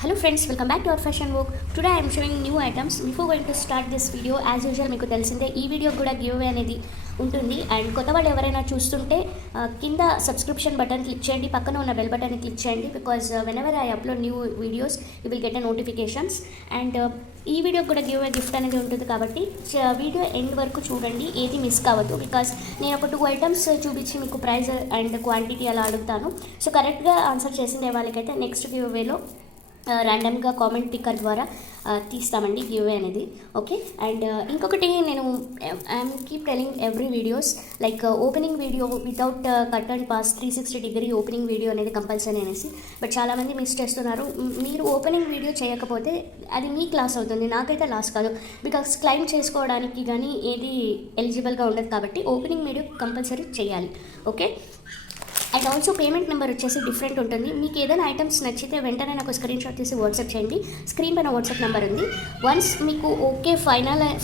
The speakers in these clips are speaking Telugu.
Hello friends, welcome back to our fashion walk. Today I am showing new items. Before going to start this video, as usual మీకు తెలిసిందే ఈ వీడియో కూడా గివ్ అవే అనేది ఉంటుంది. అండ్ కొత్త వాళ్ళు ఎవరైనా చూస్తుంటే కింద సబ్స్క్రిప్షన్ బటన్ క్లిక్ చేయండి, పక్కన ఉన్న బెల్ బటన్ క్లిక్ చేయండి. Because whenever I upload new videos you will get a notifications. And ఈ వీడియో కూడా గివ్ అవే గిఫ్ట్ అనేది ఉంటుంది కాబట్టి వీడియో ఎండ్ వరకు చూడండి, ఏది మిస్ కావద్దు. బికాజ్ నేను ఒక 2 ఐటమ్స్ చూపించి మీకు ప్రైస్ అండ్ క్వాంటిటీ అలా అడుగుతాను. సో కరెక్ట్గా ఆన్సర్ చేసిండే వాళ్ళకైతే నెక్స్ట్ గివ్ అవేలో ర్యాండమ్గా కామెంట్ పిక్కర్ ద్వారా తీస్తామండి గివ్ అనేది. ఓకే. అండ్ ఇంకొకటి నేను I'm keep telling every videos like opening video without cut and pass 360 degree opening video అనేది కంపల్సరీ అనేసి. బట్ చాలామంది మిస్ చేస్తున్నారు. మీరు ఓపెనింగ్ వీడియో చేయకపోతే అది మీ క్లాస్ అవుతుంది, నాకైతే లాస్ కాదు. బికాస్ క్లైమ్ చేసుకోవడానికి కానీ ఏది ఎలిజిబుల్గా ఉండదు కాబట్టి ఓపెనింగ్ వీడియో కంపల్సరీ చేయాలి. Okay. And also payment number వచ్చేసి డిఫరెంట్ ఉంటుంది. మీకు ఏదైనా ఐటమ్స్ నచ్చితే వెంటనే నాకు స్క్రీన్ షాట్ తీసి వాట్సాప్ చేయండి. స్క్రీన్ పైన వాట్సాప్ నెంబర్ ఉంది. వన్స్ మీకు ఓకే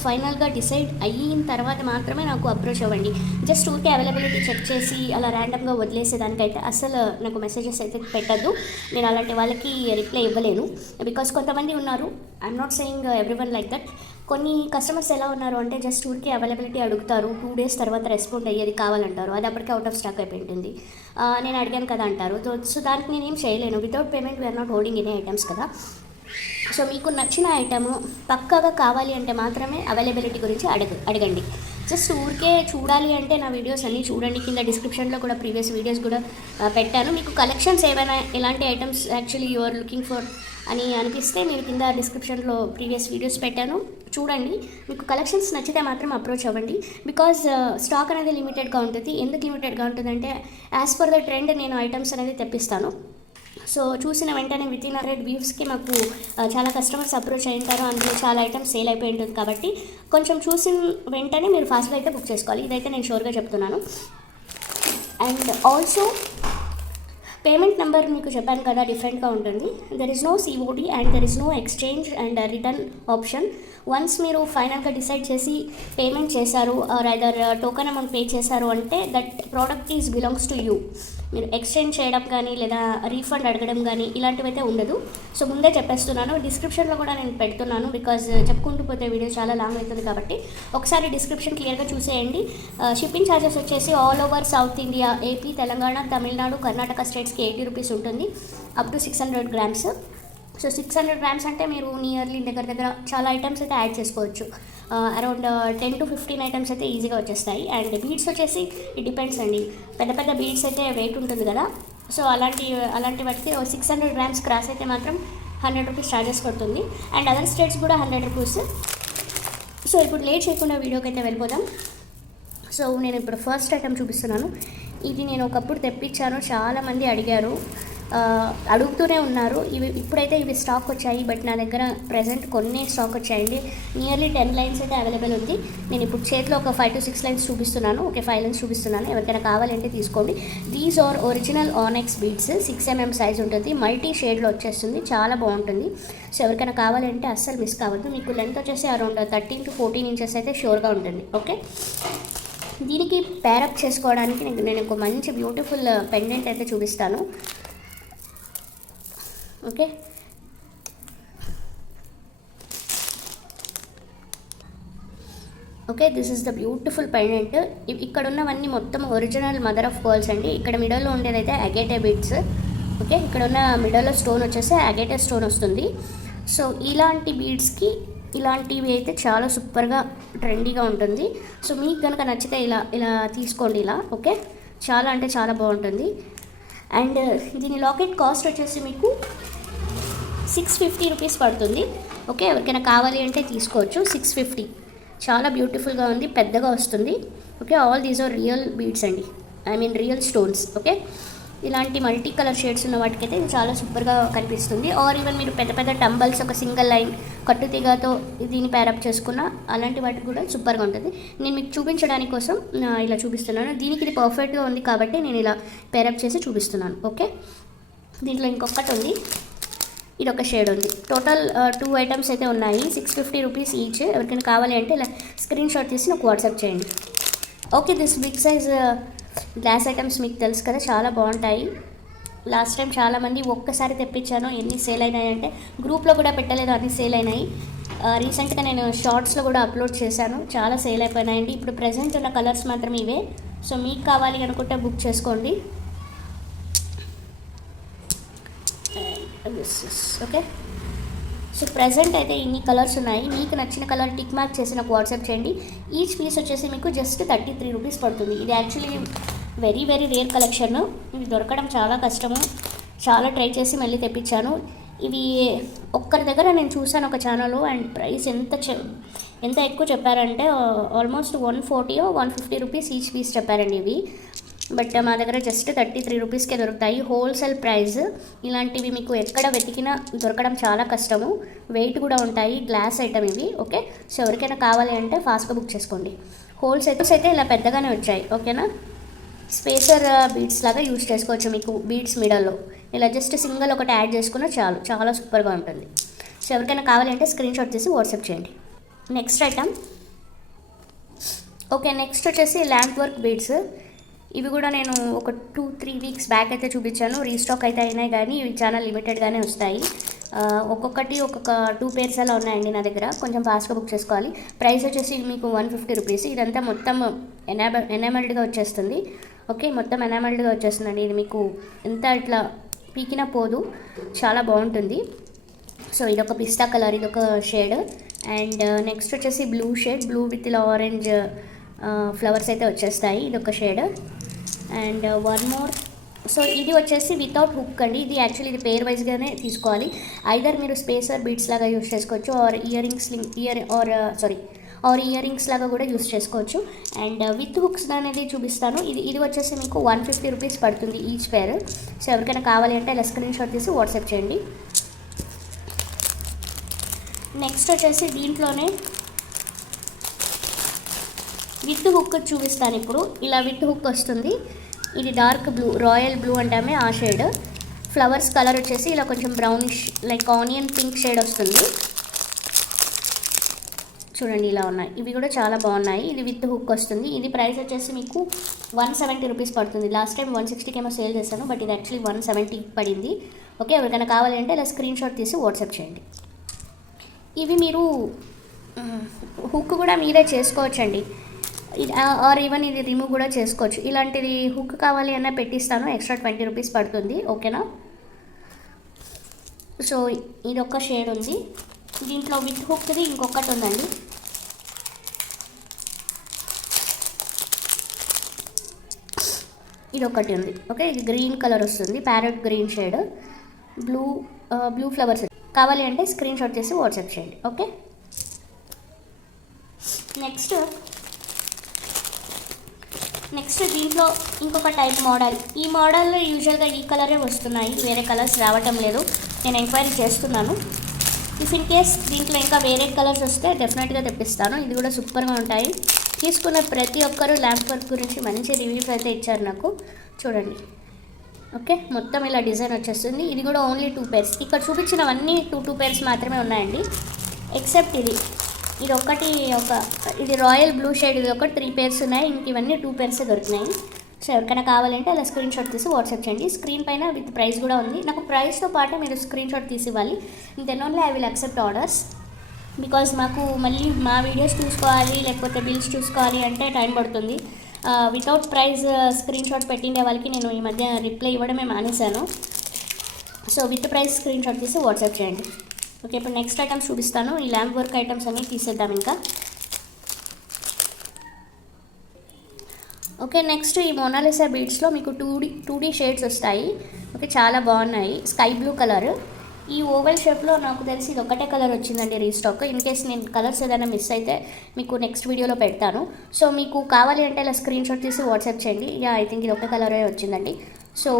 ఫైనల్గా డిసైడ్ అయిన తర్వాత మాత్రమే నాకు అప్రోచ్ అవ్వండి. జస్ట్ ఊరికే అవైలబిలిటీ చెక్ చేసి అలా ర్యాండమ్గా వదిలేసేదానికైతే అసలు నాకు మెసేజెస్ అయితే పెట్టద్దు. నేను అలాంటి వాళ్ళకి రిప్లై ఇవ్వలేను. బికాస్ కొంతమంది ఉన్నారు, I'm not saying everyone like that. కొన్ని కస్టమర్స్ ఎలా ఉన్నారు అంటే జస్ట్ ఊరికి అవైలబిలిటీ అడుగుతారు, 2 days తర్వాత రెస్పాండ్ అయ్యేది కావాలంటారు, అది అప్పటికే అవుట్ ఆఫ్ స్టాక్ అయిపోయింటుంది. నేను అడిగాను కదా అంటారు. సో దానికి నేనేం చేయలేను. Without payment we are not holding any items కదా. సో మీకు నచ్చిన ఐటము పక్కాగా కావాలి అంటే మాత్రమే అవైలబిలిటీ గురించి అడగండి. జస్ట్ ఊరికే చూడాలి అంటే నా వీడియోస్ అన్నీ చూడండి. కింద డిస్క్రిప్షన్లో కూడా ప్రీవియస్ వీడియోస్ కూడా పెట్టాను. మీకు కలెక్షన్స్ ఏమైనా ఎలాంటి items actually you are looking for అని అనిపిస్తే మీరు కింద డిస్క్రిప్షన్లో ప్రీవియస్ వీడియోస్ పెట్టాను, చూడండి. మీకు కలెక్షన్స్ నచ్చితే మాత్రం అప్రోచ్ అవ్వండి. బికాజ్ స్టాక్ అనేది లిమిటెడ్గా ఉంటుంది. ఎందుకు లిమిటెడ్గా ఉంటుందంటే యాజ్ పర్ ద ట్రెండ్ నేను ఐటమ్స్ అనేది తెప్పిస్తాను. సో చూసిన వెంటనే వితిన్ 100 వ్యూస్కి మాకు చాలా కస్టమర్స్ అప్రోచ్ అయింటారు. అందులో చాలా ఐటమ్స్ సేల్ అయిపోయి ఉంటుంది కాబట్టి కొంచెం చూసిన వెంటనే మీరు ఫాస్ట్గా అయితే బుక్ చేసుకోవాలి. ఇదైతే నేను షూర్గా చెప్తున్నాను. అండ్ ఆల్సో పేమెంట్ నెంబర్ మీకు చెప్పాను కదా డిఫరెంట్గా ఉంటుంది. There is no COD and there is no exchange and return option. Once మీరు ఫైనల్గా డిసైడ్ చేసి పేమెంట్ చేశారు or either token amount pay చేశారు అంటే that product is belongs to you. మీరు ఎక్స్చేంజ్ చేయడం కానీ లేదా రీఫండ్ అడగడం కానీ ఇలాంటివి అయితే ఉండదు. సో ముందే చెప్పేస్తున్నాను. డిస్క్రిప్షన్లో కూడా నేను పెడుతున్నాను. బికాజ్ చెప్పుకుంటూ పోతే వీడియో చాలా లాంగ్ అవుతుంది కాబట్టి ఒకసారి డిస్క్రిప్షన్ క్లియర్గా చూసేయండి. షిప్పింగ్ ఛార్జెస్ వచ్చేసి all over south India, AP, Telangana, Tamil Nadu, Karnataka స్టేట్స్కి 80 రూపీస్ ఉంటుంది, up to 600 grams. So 600 grams అంటే మీరు నియర్లీ దగ్గర చాలా ఐటమ్స్ అయితే యాడ్ చేసుకోవచ్చు. అరౌండ్ 10 to 15 ఐటమ్స్ అయితే ఈజీగా వచ్చేస్తాయి. అండ్ బీడ్స్ వచ్చేసి ఇట్ డిపెండ్స్ అండి. పెద్ద బీడ్స్ అయితే వెయిట్ ఉంటుంది కదా. సో అలాంటి వాటికి 600 grams క్రాస్ అయితే మాత్రం 100 రూపీస్ ఛార్జెస్ పడుతుంది. అండ్ అదర్ స్టేట్స్ కూడా 100 రూపీస్. సో ఇప్పుడు లేట్ చేయకుండా వీడియోకి అయితే వెళ్ళిపోదాం. సో నేను ఇప్పుడు ఫస్ట్ ఐటమ్ చూపిస్తున్నాను. ఇది నేను ఒకప్పుడు తెప్పించాను, చాలామంది అడుగుతూనే ఉన్నారు. ఇప్పుడైతే ఇవి స్టాక్ వచ్చాయి. బట్ నా దగ్గర ప్రజెంట్ కొన్ని స్టాక్ వచ్చాయండి. నియర్లీ 10 lines అయితే అవైలబుల్ ఉంది. నేను ఇప్పుడు చేతిలో ఒక 5 to 6 lines చూపిస్తున్నాను. ఓకే, 5 lines చూపిస్తున్నాను. ఎవరికైనా కావాలంటే తీసుకోండి. These are original onyx beads. 6 mm size ఉంటుంది, మల్టీ షేడ్లో వచ్చేస్తుంది, చాలా బాగుంటుంది. సో ఎవరికైనా కావాలంటే అస్సలు మిస్ కావద్దు. మీకు లెంత్ వచ్చేసి అరౌండ్ 13 to 14 inches అయితే షూర్గా ఉంటుంది. ఓకే. దీనికి పేరప్ చేసుకోవడానికి నేను ఒక మంచి బ్యూటిఫుల్ పెండెంట్ అయితే చూపిస్తాను. Okay. Okay, this is the beautiful pendant. ఇక్కడ ఉన్నవన్నీ మొత్తం ఒరిజినల్ మదర్ ఆఫ్ పర్ల్స్ అండి. ఇక్కడ మిడల్లో ఉండేదైతే అగేటే బీడ్స్. ఓకే, ఇక్కడ ఉన్న మిడల్లో స్టోన్ వచ్చేసి అగేటే స్టోన్ వస్తుంది. సో ఇలాంటి బీడ్స్కి ఇలాంటివి అయితే చాలా సూపర్గా ట్రెండీగా ఉంటుంది. సో మీకు కనుక నచ్చితే ఇలా తీసుకోండి ఇలా. ఓకే, చాలా అంటే చాలా బాగుంటుంది. అండ్ దీని లాకెట్ కాస్ట్ వచ్చేసి మీకు 650 రూపీస్ పడుతుంది. ఓకే, ఎవరికైనా కావాలి అంటే తీసుకోవచ్చు. 650, చాలా బ్యూటిఫుల్గా ఉంది, పెద్దగా వస్తుంది. Okay, all these are real beads అండి, I mean real stones. Okay, ఇలాంటి మల్టీ కలర్ షేడ్స్ ఉన్న వాటికైతే ఇది చాలా సూపర్గా కనిపిస్తుంది. ఆర్ ఈవెన్ మీరు పెద్ద టంబల్స్ ఒక సింగిల్ లైన్ కట్టుతీగతో దీన్ని పేరప్ చేసుకున్న అలాంటి వాటికి కూడా సూపర్గా ఉంటుంది. నేను మీకు చూపించడానికి కోసం ఇలా చూపిస్తున్నాను. దీనికి ఇది పర్ఫెక్ట్గా ఉంది కాబట్టి నేను ఇలా పేరప్ చేసి చూపిస్తున్నాను. ఓకే, దీంట్లో ఇంకొకటి ఉంది, ఇది ఒక షేడ్ ఉంది. టోటల్ 2 ఐటమ్స్ అయితే ఉన్నాయి, 650 రూపీస్ ఈచ్. ఎవరికైనా కావాలి అంటే ఇలా స్క్రీన్ షాట్ తీసి నాకు వాట్సాప్ చేయండి. Okay, this big size glass items మీకు తెలుసు కదా, చాలా బాగుంటాయి. లాస్ట్ టైం చాలామంది ఒక్కసారి తెప్పించాను, ఎన్ని సేల్ అయినాయంటే గ్రూప్లో కూడా పెట్టలేదు, అన్ని సేల్ అయినాయి. రీసెంట్గా నేను షార్ట్స్లో కూడా అప్లోడ్ చేశాను, చాలా సేల్ అయిపోయినాయండి. ఇప్పుడు ప్రజెంట్ ఉన్న కలర్స్ మాత్రం ఇవే. సో మీకు కావాలి అనుకుంటే బుక్ చేసుకోండి. ఓకే, సో ప్రజెంట్ అయితే ఇన్ని కలర్స్ ఉన్నాయి. మీకు నచ్చిన కలర్ టిక్ మార్క్ చేసి నాకు వాట్సాప్ చేయండి. ఈచ్ పీస్ వచ్చేసి మీకు జస్ట్ 33 రూపీస్ పడుతుంది. ఇది actually very very rare collection. ఇది దొరకడం చాలా కష్టము, చాలా ట్రై చేసి మళ్ళీ తెప్పించాను. ఇవి ఒక్కరి దగ్గర నేను చూసాను ఒక ఛానల్లో, అండ్ ప్రైస్ ఎంత ఎక్కువ చెప్పారంటే almost 140 or 150 rupees each piece చెప్పారండి ఇవి. బట్ మా దగ్గర జస్ట్ 33 రూపీస్కే దొరుకుతాయి, హోల్సేల్ ప్రైస్. ఇలాంటివి మీకు ఎక్కడ వెతికినా దొరకడం చాలా కష్టము, వెయిట్ కూడా ఉంటాయి, గ్లాస్ ఐటమ్ ఇవి. ఓకే, సో ఎవరికైనా కావాలి అంటే ఫాస్ట్గా బుక్ చేసుకోండి. హోల్సేల్స్ అయితే ఇలా పెద్దగానే వచ్చాయి. ఓకేనా, స్పేసర్ బీడ్స్ లాగా యూజ్ చేసుకోవచ్చు. మీకు బీడ్స్ మిడల్లో ఇలా జస్ట్ సింగిల్ ఒకటి యాడ్ చేసుకున్నా చాలు, చాలా సూపర్గా ఉంటుంది. సో ఎవరికైనా కావాలి అంటే స్క్రీన్ షాట్ తీసి వాట్సాప్ చేయండి. Next item. ఓకే, నెక్స్ట్ వచ్చేసి ల్యాంప్ వర్క్ బీడ్స్. ఇవి కూడా నేను ఒక 2-3 వీక్స్ బ్యాక్ అయితే చూపించాను, రీస్టాక్ అయితే అయినాయి, కానీ ఇవి చాలా లిమిటెడ్గానే వస్తాయి. ఒక్కొక్కటి ఒక్కొక్క 2 పేర్స్ అలా ఉన్నాయండి నా దగ్గర, కొంచెం ఫాస్ట్గా బుక్ చేసుకోవాలి. ప్రైస్ వచ్చేసి మీకు 150 రూపీస్. ఇదంతా మొత్తం ఎనామెల్డ్గా వచ్చేస్తుంది. ఓకే, మొత్తం ఎనామెల్డ్గా వచ్చేస్తుందండి. ఇది మీకు ఎంత ఇట్లా పీకినా పోదు, చాలా బాగుంటుంది. సో ఇదొక పిస్తా కలర్, ఇదొక షేడ్. అండ్ నెక్స్ట్ వచ్చేసి బ్లూ షేడ్, బ్లూ విత్ ఇలా ఆరెంజ్ ఫ్లవర్స్ అయితే వచ్చేస్తాయి, ఇదొక shade. And one more. So ఇది వచ్చేసి వితౌట్ హుక్ అండి. ఇది యాక్చువల్లీ ఇది పేర్ వైజ్గానే తీసుకోవాలి. ఐదర్ మీరు స్పేసర్ బీడ్స్ లాగా యూస్ చేసుకోవచ్చు, ఆర్ ఇయర్ రింగ్స్ లాగా కూడా యూస్ చేసుకోవచ్చు. అండ్ విత్ హుక్స్ అనేది చూపిస్తాను. ఇది వచ్చేసి మీకు 150 రూపీస్ పడుతుంది ఈచ్ పేర్. సో ఎవరికైనా కావాలి అంటే ఇలా స్క్రీన్ షాట్ తీసి వాట్సాప్ చేయండి. నెక్స్ట్ వచ్చేసి దీంట్లోనే విత్ హుక్ చూపిస్తాను ఇప్పుడు. ఇలా విత్ హుక్ వస్తుంది. ఇది డార్క్ బ్లూ, రాయల్ బ్లూ అంటామే ఆ షేడ్. ఫ్లవర్స్ కలర్ వచ్చేసి ఇలా కొంచెం brownish like onion pink shade వస్తుంది. చూడండి ఇలా ఉన్నాయి, ఇవి కూడా చాలా బాగున్నాయి. ఇది విత్ హుక్ వస్తుంది. ఇది ప్రైస్ వచ్చేసి మీకు 170 రూపీస్ పడుతుంది. లాస్ట్ టైం 160కి ఏమో సేల్ చేశాను, బట్ ఇది యాక్చువల్లీ 170 పడింది. ఓకే, ఎవరికైనా కావాలి అంటే ఇలా స్క్రీన్ షాట్ తీసి వాట్సాప్ చేయండి. ఇవి మీరు హుక్ కూడా మీరే చేసుకోవచ్చండి, ఆర్ ఈవెన్ ఇది రిమూవ్ కూడా చేసుకోవచ్చు. ఇలాంటిది హుక్ కావాలి అన్న పెట్టిస్తాను, ఎక్స్ట్రా 20 రూపీస్ పడుతుంది. ఓకేనా, సో ఇదొక షేడ్ ఉంది. దీంట్లో విత్ హుక్ది ఇంకొకటి ఉందండి. ఇది ఒకటి ఉంది. ఓకే, ఇది గ్రీన్ కలర్ వస్తుంది, parrot green shade, blue flowers. కావాలి అంటే స్క్రీన్ షాట్ చేసి వాట్సాప్ చేయండి. ఓకే, నెక్స్ట్ దీంట్లో ఇంకొక టైప్ మోడల్. ఈ మోడల్లో యూజువల్గా ఈ కలరే వస్తున్నాయి, వేరే కలర్స్ రావటం లేదు. నేను ఎంక్వైరీ చేస్తున్నాను. ఇఫ్ ఇన్ కేస్ దీంట్లో ఇంకా వేరే కలర్స్ వస్తే డెఫినెట్గా తెప్పిస్తాను. ఇది కూడా సూపర్గా ఉంటాయి. తీసుకున్న ప్రతి ఒక్కరూ ల్యాంప్ వర్క్ గురించి మంచి రివ్యూస్ అయితే ఇచ్చారు నాకు. చూడండి, ఓకే, మొత్తం ఇలా డిజైన్ వచ్చేస్తుంది. ఇది కూడా ఓన్లీ 2 పేర్స్. ఇక్కడ చూపించినవన్నీ 2 పేర్స్ మాత్రమే ఉన్నాయండి, ఎక్సెప్ట్ ఇది ఒకటి, ఇది రాయల్ బ్లూ షేడ్, ఇది ఒకటి 3 పేర్స్ ఉన్నాయి. ఇంక ఇవన్నీ 2 పేర్స్ దొరికినాయి. సో ఎవరికైనా కావాలంటే అలా స్క్రీన్ షాట్ తీసి వాట్సాప్ చేయండి. స్క్రీన్ పైన విత్ ప్రైస్ కూడా ఉంది. నాకు ప్రైస్తో పాటు మీరు స్క్రీన్ షాట్ తీసి ఇవ్వాలి. Then only I will accept orders. Because మాకు మళ్ళీ మా వీడియోస్ చూసుకోవాలి, లేకపోతే బిల్స్ చూసుకోవాలి అంటే టైం పడుతుంది. వితౌట్ ప్రైస్ స్క్రీన్ షాట్ పెట్టిండే వాళ్ళకి నేను ఈ మధ్య రిప్లై ఇవ్వడమే మానేశాను. So with price screen shot తీసి వాట్సాప్ చేయండి. ఓకే, ఇప్పుడు నెక్స్ట్ ఐటమ్స్ చూపిస్తాను. ఈ ల్యాంప్ వర్క్ ఐటమ్స్ అన్నీ తీసేద్దాం ఇంకా. ఓకే, నెక్స్ట్ ఈ మోనాలిసా బీడ్స్లో మీకు 2D షేడ్స్ వస్తాయి. ఓకే, చాలా బాగున్నాయి. స్కై బ్లూ కలర్, ఈ ఓవెల్ షేప్లో నాకు తెలిసి ఇది ఒకటే కలర్ వచ్చిందండి రీస్టాక్. ఇన్ కేస్ నేను కలర్స్ ఏదైనా మిస్ అయితే మీకు నెక్స్ట్ వీడియోలో పెడతాను. సో మీకు కావాలి అంటే ఇలా స్క్రీన్ షాట్ తీసి వాట్సాప్ చేయండి. ఐ థింక్ ఇది ఒకే కలరే వచ్చిందండి. సో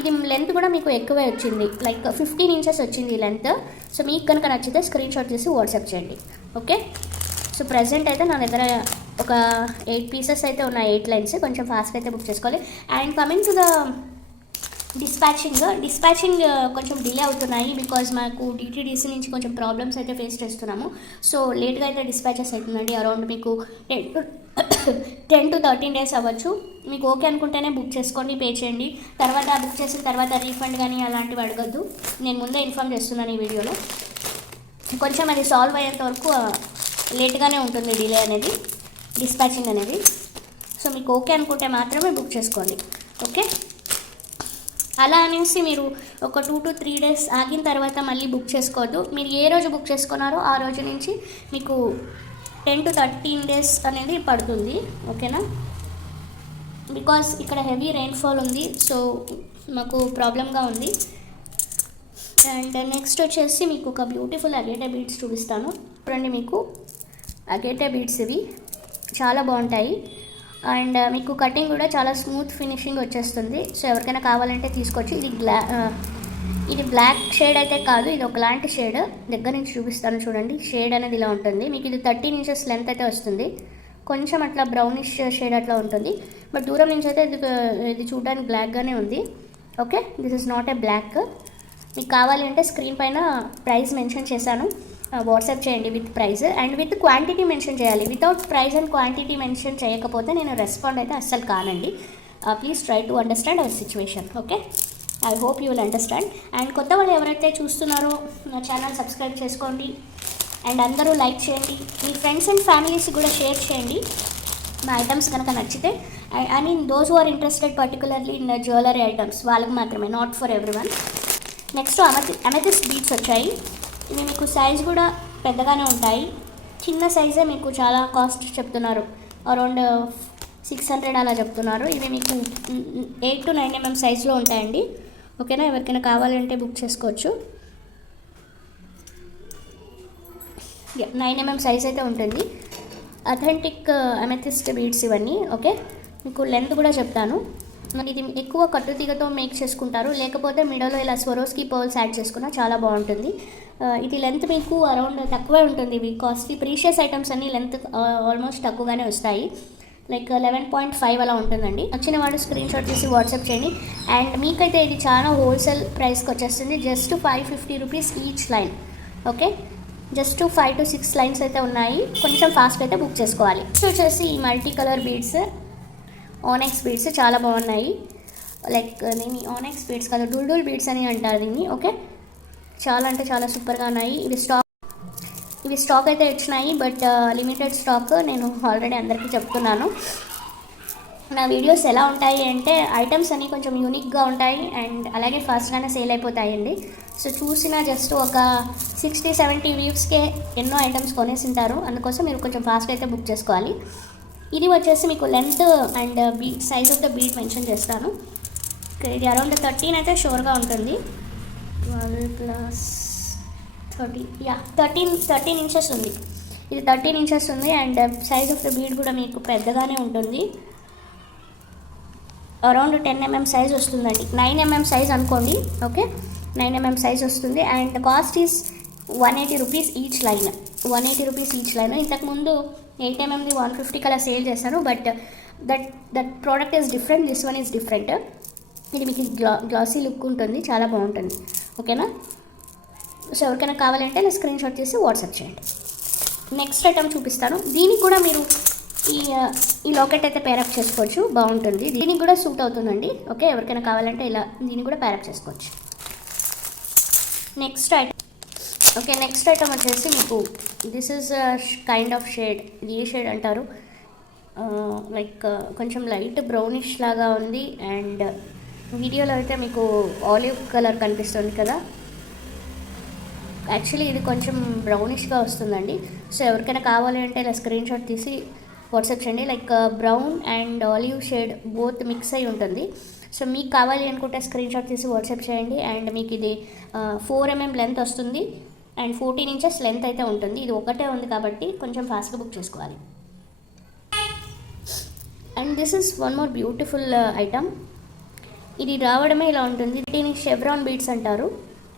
ఇది లెంత్ కూడా మీకు ఎక్కువే వచ్చింది, లైక్ 15 ఇంచెస్ వచ్చింది ఈ లెంత్. సో మీకు కనుక నచ్చితే స్క్రీన్ షాట్ తీసి వాట్సాప్ చేయండి. ఓకే, సో ప్రజెంట్ అయితే నా దగ్గర ఒక 8 పీసెస్ అయితే ఉన్నాయి, 8 లైన్స్. కొంచెం ఫాస్ట్గా అయితే బుక్ చేసుకోవాలి. And coming to the dispatching కొంచెం డిలే అవుతున్నాయి బికాజ్ మాకు డిటీడీసీ నుంచి కొంచెం ప్రాబ్లమ్స్ అయితే ఫేస్ చేస్తున్నాము. సో లేట్గా అయితే డిస్పాచెస్ అవుతుందండి. అరౌండ్ మీకు 10 to 13 days అవ్వచ్చు. మీకు ఓకే అనుకుంటేనే బుక్ చేసుకోండి, పే చేయండి. తర్వాత బుక్ చేసిన తర్వాత రీఫండ్ కానీ అలాంటివి అడగద్దు. నేను ముందే ఇన్ఫామ్ చేస్తున్నాను ఈ వీడియోలో. కొంచెం అది సాల్వ్ అయ్యేంత వరకు లేట్గానే ఉంటుంది డిలే అనేది, డిస్పాచింగ్ అనేది. సో మీకు ఓకే అనుకుంటే మాత్రమే బుక్ చేసుకోండి. ఓకే, అలా అనేసి మీరు ఒక 2 to 3 days ఆగిన తర్వాత మళ్ళీ బుక్ చేసుకోవద్దు. మీరు ఏ రోజు బుక్ చేసుకున్నారో ఆ రోజు నుంచి మీకు 10 to 13 days అనేది పడుతుంది. ఓకేనా, బికాస్ ఇక్కడ హెవీ రెయిన్ఫాల్ ఉంది. సో మాకు ప్రాబ్లంగా ఉంది. అండ్ నెక్స్ట్ వచ్చేసి మీకు ఒక బ్యూటిఫుల్ అగేటా బీడ్స్ చూపిస్తాను. చూడండి, మీకు అగేటా బీడ్స్ ఇవి చాలా బాగుంటాయి. అండ్ మీకు కటింగ్ కూడా చాలా స్మూత్ ఫినిషింగ్ వచ్చేస్తుంది. సో ఎవరికైనా కావాలంటే తీసుకోవచ్చు. ఇది బ్లాక్ షేడ్ అయితే కాదు, ఇది ఒకలాంటి షేడ్. దగ్గర నుంచి చూపిస్తాను చూడండి. షేడ్ అనేది ఇలా ఉంటుంది. మీకు ఇది 13 inches లెంత్ అయితే వస్తుంది. కొంచెం అట్లా బ్రౌనిష్ షేడ్ అట్లా ఉంటుంది. బట్ దూరం నుంచి అయితే ఇది చూడడానికి బ్లాక్గానే ఉంది. Okay, this is not a black. మీకు కావాలి అంటే స్క్రీన్ పైన ప్రైస్ మెన్షన్ చేశాను, వాట్సాప్ చేయండి with price and with quantity mention చేయాలి. Without price and quantity mention చేయకపోతే నేను రెస్పాండ్ అయితే అస్సలు కానండి. Please try to understand our situation. Okay, I hope you will understand. And కొత్త వాళ్ళు ఎవరైతే చూస్తున్నారో నా ఛానల్ సబ్స్క్రైబ్ చేసుకోండి అండ్ అందరూ లైక్ చేయండి. మీ ఫ్రెండ్స్ అండ్ ఫ్యామిలీస్ కూడా షేర్ చేయండి మా ఐటమ్స్ కనుక నచ్చితే. I mean those who are interested particularly in jewellery items, వాళ్ళకి మాత్రమే, not for everyone. Next amethyst beads వచ్చాయి. ఇవి మీకు సైజ్ కూడా పెద్దగానే ఉంటాయి. చిన్న సైజే మీకు చాలా కాస్ట్ చెప్తున్నారు, అరౌండ్ 600 అలా చెప్తున్నారు. ఇవి మీకు 8 to 9 mm సైజులో ఉంటాయండి. ఓకేనా, ఎవరికైనా కావాలంటే బుక్ చేసుకోవచ్చు. 9 mm సైజ్ అయితే ఉంటుంది. అథెంటిక్ అమెథిస్ట్ బీడ్స్ ఇవన్నీ. ఓకే, మీకు లెంత్ కూడా చెప్తాను. ఇది ఎక్కువ కట్టుతీగతో మేక్ చేసుకుంటారు, లేకపోతే మిడలో ఇలా స్వరోస్కి పర్ల్స్ యాడ్ చేసుకున్నా చాలా బాగుంటుంది. ఇది లెంత్ మీకు అరౌండ్ తక్కువే ఉంటుంది. ఇవి కాస్ట్లీ ప్రీషియస్ ఐటమ్స్ అన్ని లెంత్ ఆల్మోస్ట్ తక్కువగానే వస్తాయి. లైక్ 11.5 అలా ఉంటుందండి. వచ్చిన వాడు స్క్రీన్ షాట్ తీసి వాట్సాప్ చేయండి. అండ్ మీకైతే ఇది చాలా హోల్సేల్ ప్రైస్కి వచ్చేస్తుంది. Just 550 rupees each line. Okay, just 5 to 6 lines అయితే ఉన్నాయి. కొంచెం ఫాస్ట్ అయితే బుక్ చేసుకోవాలి. సో వచ్చేసి ఈ మల్టీ కలర్ బీడ్స్, ఆనెక్స్ బీడ్స్ చాలా బాగున్నాయి. లైక్ దీన్ని ఆనెక్స్ బీడ్స్ కాదు, డూల్ బీడ్స్ అని అంటారు దీన్ని. ఓకే, చాలా అంటే చాలా సూపర్గా ఉన్నాయి. ఇవి స్టాక్ అయితే వచ్చినాయి, బట్ లిమిటెడ్ స్టాక్. నేను ఆల్రెడీ అందరికీ చెప్తున్నాను. నా వీడియోస్ ఎలా ఉంటాయి అంటే ఐటమ్స్ అన్నీ కొంచెం యూనిక్గా ఉంటాయి అండ్ అలాగే ఫాస్ట్గానే సేల్ అయిపోతాయండి. సో చూసిన జస్ట్ ఒక 60-70 వ్యూస్కే ఎన్నో ఐటమ్స్ కొనేసి ఉంటారు. అందుకోసం మీరు కొంచెం ఫాస్ట్గా అయితే బుక్ చేసుకోవాలి. ఇది వచ్చేసి మీకు length and beat size of the beat mention చేస్తాను. ఇది అరౌండ్ 13 అయితే షూర్గా ఉంటుంది. 12 plus 30, 13 inches ఉంది. ఇది 13 inches ఉంది and size of the bead కూడా మీకు పెద్దగానే ఉంటుంది. అరౌండ్ 10 mm సైజ్ వస్తుందండి. 9 mm సైజ్ అనుకోండి. ఓకే, 9 mm సైజ్ వస్తుంది and cost is 180 rupees each line. 180 rupees each line. ఇంతకుముందు 8 mmది 150 అలా సేల్ చేశాను, but that product is different, this one is different. ఇది మీకు గ్లాసీ లుక్ ఉంటుంది, చాలా బాగుంటుంది. ఓకేనా, సో ఎవరికైనా కావాలంటే నా స్క్రీన్ షాట్ తీసి వాట్సాప్ చేయండి. నెక్స్ట్ ఐటమ్ చూపిస్తాను. దీనికి కూడా మీరు ఈ లాకెట్ అయితే పేరప్ చేసుకోవచ్చు, బాగుంటుంది. దీనికి కూడా సూట్ అవుతుందండి. ఓకే, ఎవరికైనా కావాలంటే ఇలా దీన్ని కూడా పేరప్ చేసుకోవచ్చు. నెక్స్ట్ ఐటమ్ వచ్చేసి మీకు this is kind of shade. ఇది ఏ షేడ్ అంటారు, లైక్ కొంచెం లైట్ బ్రౌనిష్ లాగా ఉంది అండ్ వీడియోలో అయితే మీకు ఆలివ్ కలర్ కనిపిస్తుంది కదా. యాక్చువల్లీ ఇది కొంచెం బ్రౌనిష్గా వస్తుందండి. సో ఎవరికైనా కావాలి అంటే ఇలా స్క్రీన్ షాట్ తీసి వాట్సాప్ చేయండి. Like brown and olive shade both mix అయి ఉంటుంది. సో మీకు కావాలి అనుకుంటే స్క్రీన్ షాట్ తీసి వాట్సాప్ చేయండి. అండ్ మీకు ఇది 4 mm లెంత్ వస్తుంది అండ్ 14 inches లెంత్ అయితే ఉంటుంది. ఇది ఒకటే ఉంది కాబట్టి కొంచెం ఫాస్ట్గా బుక్ చేసుకోవాలి. And this is one more beautiful item. ఇది రావడమే ఇలా ఉంటుంది. దీన్ని షెవ్రాన్ బీడ్స్ అంటారు.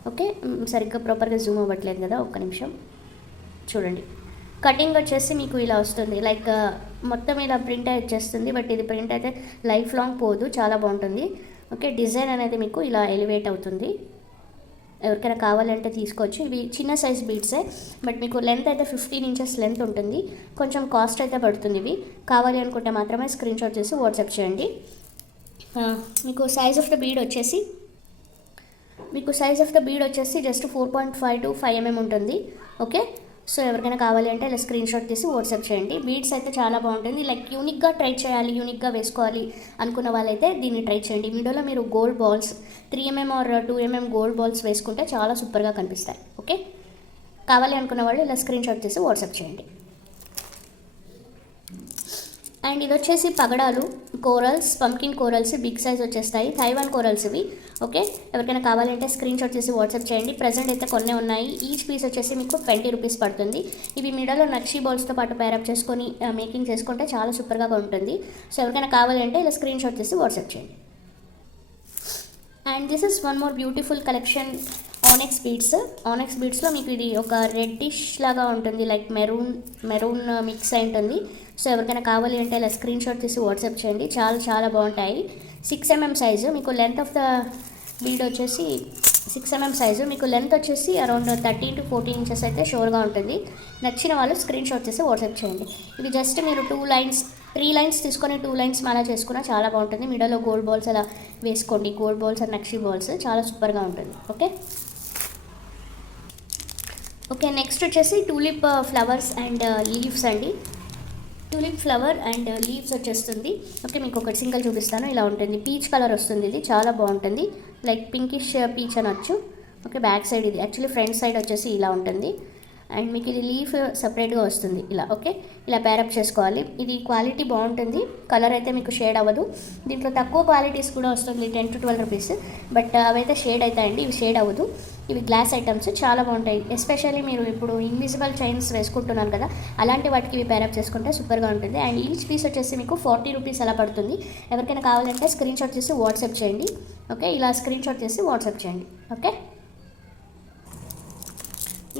ఓకే, సరిగ్గా ప్రాపర్గా జూమ్ అవ్వట్లేదు కదా, ఒక్క నిమిషం చూడండి. కటింగ్ వచ్చేసి మీకు ఇలా వస్తుంది. లైక్ మొత్తం ఇలా ప్రింట్ వచ్చేస్తుంది, బట్ ఇది ప్రింట్ అయితే లైఫ్ లాంగ్ పోదు, చాలా బాగుంటుంది. ఓకే, డిజైన్ అనేది మీకు ఇలా ఎలివేట్ అవుతుంది. ఎవరికైనా కావాలంటే తీసుకోవచ్చు. ఇవి చిన్న సైజ్ బీడ్సే, బట్ మీకు లెంత్ అయితే 15 ఇంచెస్ లెంత్ ఉంటుంది. కొంచెం కాస్ట్ అయితే పడుతుంది. ఇవి కావాలి అనుకుంటే మాత్రమే స్క్రీన్ షాట్ చేసి వాట్సాప్ చేయండి. మీకు సైజ్ ఆఫ్ ద బీడ్ వచ్చేసి జస్ట్ 4.5 to 5 mm ఉంటుంది. ఓకే, సో ఎవరికైనా కావాలి అంటే ఇలా స్క్రీన్ షాట్ తీసి వాట్సాప్ చేయండి. బీడ్స్ అయితే చాలా బాగుంటుంది. లైక్ యూనిక్గా ట్రై చేయాలి, యూనిక్గా వేసుకోవాలి అనుకున్న వాళ్ళైతే దీన్ని ట్రై చేయండి. వీడియోలో మీరు gold balls 3 mm or 2 mm gold balls వేసుకుంటే చాలా సూపర్గా కనిపిస్తాయి. ఓకే, కావాలి అనుకున్న వాళ్ళు ఇలా స్క్రీన్ షాట్ తీసి వాట్సాప్ చేయండి. అండ్ ఇది వచ్చేసి పగడాలు, corals, pumpkin corals big size వచ్చేస్తాయి. తైవాన్ కోరల్స్ ఇవి. ఓకే, ఎవరికైనా కావాలంటే స్క్రీన్ షాట్ చేసి వాట్సాప్ చేయండి. ప్రజెంట్ అయితే కొన్నే ఉన్నాయి. ఈచ్ పీస్ వచ్చేసి మీకు 20 రూపీస్ పడుతుంది. ఇవి మిడల్లో నక్షీ బాల్స్తో పాటు ప్యారప్ చేసుకొని మేకింగ్ చేసుకుంటే చాలా సూపర్గా ఉంటుంది. సో ఎవరికైనా కావాలంటే ఇలా స్క్రీన్ షాట్ చేసి వాట్సాప్ చేయండి. And this is one more beautiful collection, onyx బీడ్స్లో మీకు ఇది ఒక రెడ్డిష్ లాగా ఉంటుంది. లైక్ మెరూన్ మిక్స్ అయి ఉంటుంది. సో ఎవరికైనా కావాలి అంటే ఇలా స్క్రీన్ షాట్ తీసి వాట్సాప్ చేయండి. చాలా చాలా బాగుంటాయి. 6 mm సైజు. మీకు లెంత్ ఆఫ్ ద బీడ్ వచ్చేసి 6 mm సైజు. మీకు లెంత్ వచ్చేసి అరౌండ్ 13 to 14 ఇంచెస్ అయితే షోర్గా ఉంటుంది. నచ్చిన వాళ్ళు స్క్రీన్ షాట్ చేసి వాట్సాప్ చేయండి. ఇది జస్ట్ మీరు 3 లైన్స్ తీసుకొని 2 లైన్స్ మాలా చేసుకున్నా చాలా బాగుంటుంది. మిడల్లో గోల్డ్ బాల్స్ అలా వేసుకోండి. Gold balls and nakshi balls చాలా సూపర్గా ఉంటుంది. ఓకే, నెక్స్ట్ వచ్చేసి టూలిప్ ఫ్లవర్స్ అండ్ లీవ్స్ అండి. టూలిప్ ఫ్లవర్ అండ్ లీవ్స్ వచ్చేస్తుంది. ఓకే, మీకు ఒకటి సింగిల్ చూపిస్తాను. ఇలా ఉంటుంది. పీచ్ కలర్ వస్తుంది. ఇది చాలా బాగుంటుంది. లైక్ పింకిష్ పీచ్ అనొచ్చు. ఓకే, బ్యాక్ సైడ్ ఇది యాక్చువల్లీ ఫ్రంట్ సైడ్ వచ్చేసి ఇలా ఉంటుంది. అండ్ మీకు ఇది లీఫ్ సపరేట్గా వస్తుంది ఇలా. ఓకే, ఇలా ప్యారప్ చేసుకోవాలి. ఇది క్వాలిటీ బాగుంటుంది. కలర్ అయితే మీకు షేడ్ అవ్వదు. దీంట్లో తక్కువ క్వాలిటీస్ కూడా వస్తుంది, 10 to 12 రూపీస్. బట్ అవైతే షేడ్ అవుతాయండి, ఇవి షేడ్ అవ్వదు. ఇవి గ్లాస్ ఐటమ్స్ చాలా బాగుంటాయి. ఎస్పెషల్లీ మీరు ఇప్పుడు ఇన్విజిబుల్ చైన్స్ వేసుకుంటున్నాను కదా, అలాంటి వాటికి ఇవి ప్యారప్ చేసుకుంటే సూపర్గా ఉంటుంది. అండ్ ఈచ్ పీస్ వచ్చేసి మీకు 40 రూపీస్ అలా పడుతుంది. ఎవరికైనా కావాలంటే స్క్రీన్ షాట్ చేసి వాట్సాప్ చేయండి. ఓకే, ఇలా స్క్రీన్ షాట్ చేసి వాట్సాప్ చేయండి. ఓకే,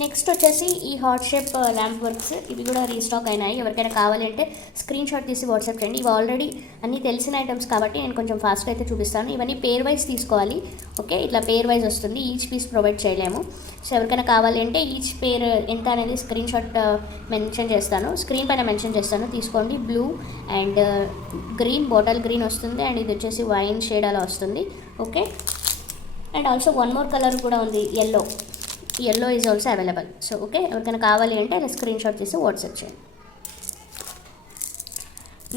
నెక్స్ట్ వచ్చేసి ఈ హార్ట్ షేప్ ల్యాంప్ వర్క్స్. ఇవి కూడా రీస్టాక్ అయినాయి. ఎవరికైనా కావాలి అంటే స్క్రీన్ షాట్ తీసి వాట్సాప్ చేయండి. ఇవి ఆల్రెడీ అన్నీ తెలిసిన ఐటమ్స్ కాబట్టి నేను కొంచెం ఫాస్ట్గా అయితే చూపిస్తాను. ఇవన్నీ పేర్ వైజ్ తీసుకోవాలి. ఓకే, ఇట్లా పేర్ వైజ్ వస్తుంది. ఈచ్ పీస్ ప్రొవైడ్ చేయలేము. సో ఎవరికైనా కావాలి అంటే ఈచ్ పేర్ ఎంత అనేది స్క్రీన్ షాట్ మెన్షన్ చేస్తాను, స్క్రీన్ పైన మెన్షన్ చేస్తాను. తీసుకోండి. Blue and green, bottle green వస్తుంది. అండ్ ఇది వచ్చేసి వైన్ షేడ్ అలా వస్తుంది. Okay, and also one more colour కూడా ఉంది, yellow is also available. So okay, ఎవరికైనా కావాలి అంటే అలా స్క్రీన్ షాట్ చేసి వాట్సాప్ చేయండి.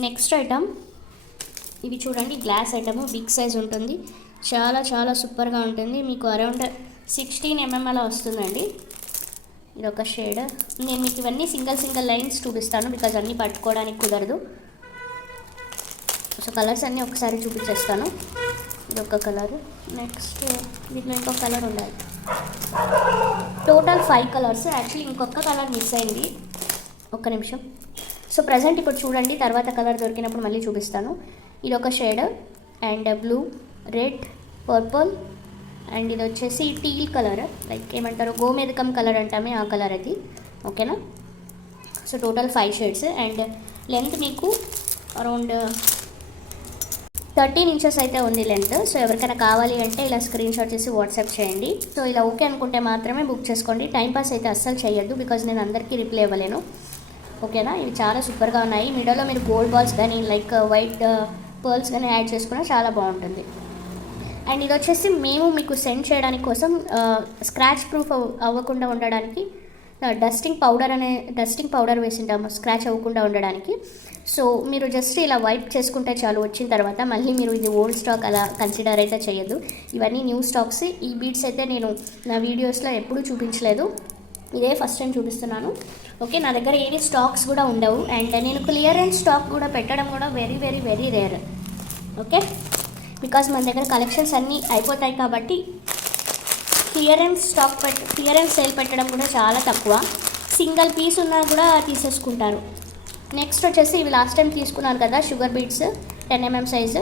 నెక్స్ట్ ఐటమ్ ఇవి చూడండి. గ్లాస్ ఐటమ్ బిగ్ సైజ్ ఉంటుంది. చాలా చాలా సూపర్గా ఉంటుంది. మీకు అరౌండ్ 16 mm అలా వస్తుందండి. ఇది ఒక షేడ్. నేను మీకు ఇవన్నీ సింగిల్ లైన్స్ చూపిస్తాను బికాజ్ అన్నీ పట్టుకోవడానికి కుదరదు. సో కలర్స్ అన్నీ ఒకసారి చూపించేస్తాను. ఇది ఒక కలర్. నెక్స్ట్ దీంట్లో ఇంకొక కలర్ ఉండాలి. Total 5 colours. యాక్చువల్లీ ఇంకొక కలర్ మిస్ అయింది, ఒక్క నిమిషం. సో ప్రజెంట్ ఇప్పుడు చూడండి, తర్వాత కలర్ దొరికినప్పుడు మళ్ళీ చూపిస్తాను. ఇది ఒక shade and blue, red, purple and ఇది వచ్చేసి టీల్ కలర్, లైక్ ఏమంటారు గోమేదకం కలర్ అంటామే ఆ కలర్ అది. ఓకేనా, so total 5 shades. And length మీకు అరౌండ్ 13 ఇంచెస్ అయితే ఉంది లెంత్. సో ఎవరికైనా కావాలి అంటే ఇలా స్క్రీన్ షాట్ చేసి వాట్సాప్ చేయండి. సో ఇలా ఓకే అనుకుంటే మాత్రమే బుక్ చేసుకోండి. టైంపాస్ అయితే అస్సలు చేయొద్దు బికాజ్ నేను అందరికీ రిప్లై ఇవ్వలేను. ఓకేనా, ఇవి చాలా సూపర్గా ఉన్నాయి. మిడిల్లో మీరు గోల్డ్ బాల్స్ కానీ లైక్ వైట్ పర్ల్స్ కానీ యాడ్ చేసుకున్నా చాలా బాగుంటుంది. అండ్ ఇది వచ్చేసి మేము మీకు సెండ్ చేయడానికి కోసం స్క్రాచ్ ప్రూఫ్ అవ్వకుండా ఉండడానికి డస్టింగ్ పౌడర్ వేసింటాము, స్క్రాచ్ అవ్వకుండా ఉండడానికి. సో మీరు జస్ట్ ఇలా వైప్ చేసుకుంటే చాలు. వచ్చిన తర్వాత మళ్ళీ మీరు ఇది ఓల్డ్ స్టాక్ అలా కన్సిడర్ అయితే చేయొద్దు. ఇవన్నీ న్యూ స్టాక్స్. ఈ బీడ్స్ అయితే నేను నా వీడియోస్లో ఎప్పుడూ చూపించలేదు, ఇదే ఫస్ట్ టైం చూపిస్తున్నాను. ఓకే, నా దగ్గర ఏవి స్టాక్స్ కూడా ఉండవు. అండ్ నేను క్లియరెన్స్ స్టాక్ కూడా పెట్టడం కూడా very very very rare. Okay, because మన దగ్గర కలెక్షన్స్ అన్నీ అయిపోతాయి కాబట్టి క్లియరెన్స్ సేల్ పెట్టడం కూడా చాలా తక్కువ. సింగిల్ పీస్ ఉన్నా కూడా తీసేసుకుంటారు. నెక్స్ట్ వచ్చేసి ఇవి లాస్ట్ టైం తీసుకున్నాను కదా, sugar beads 10 mm size,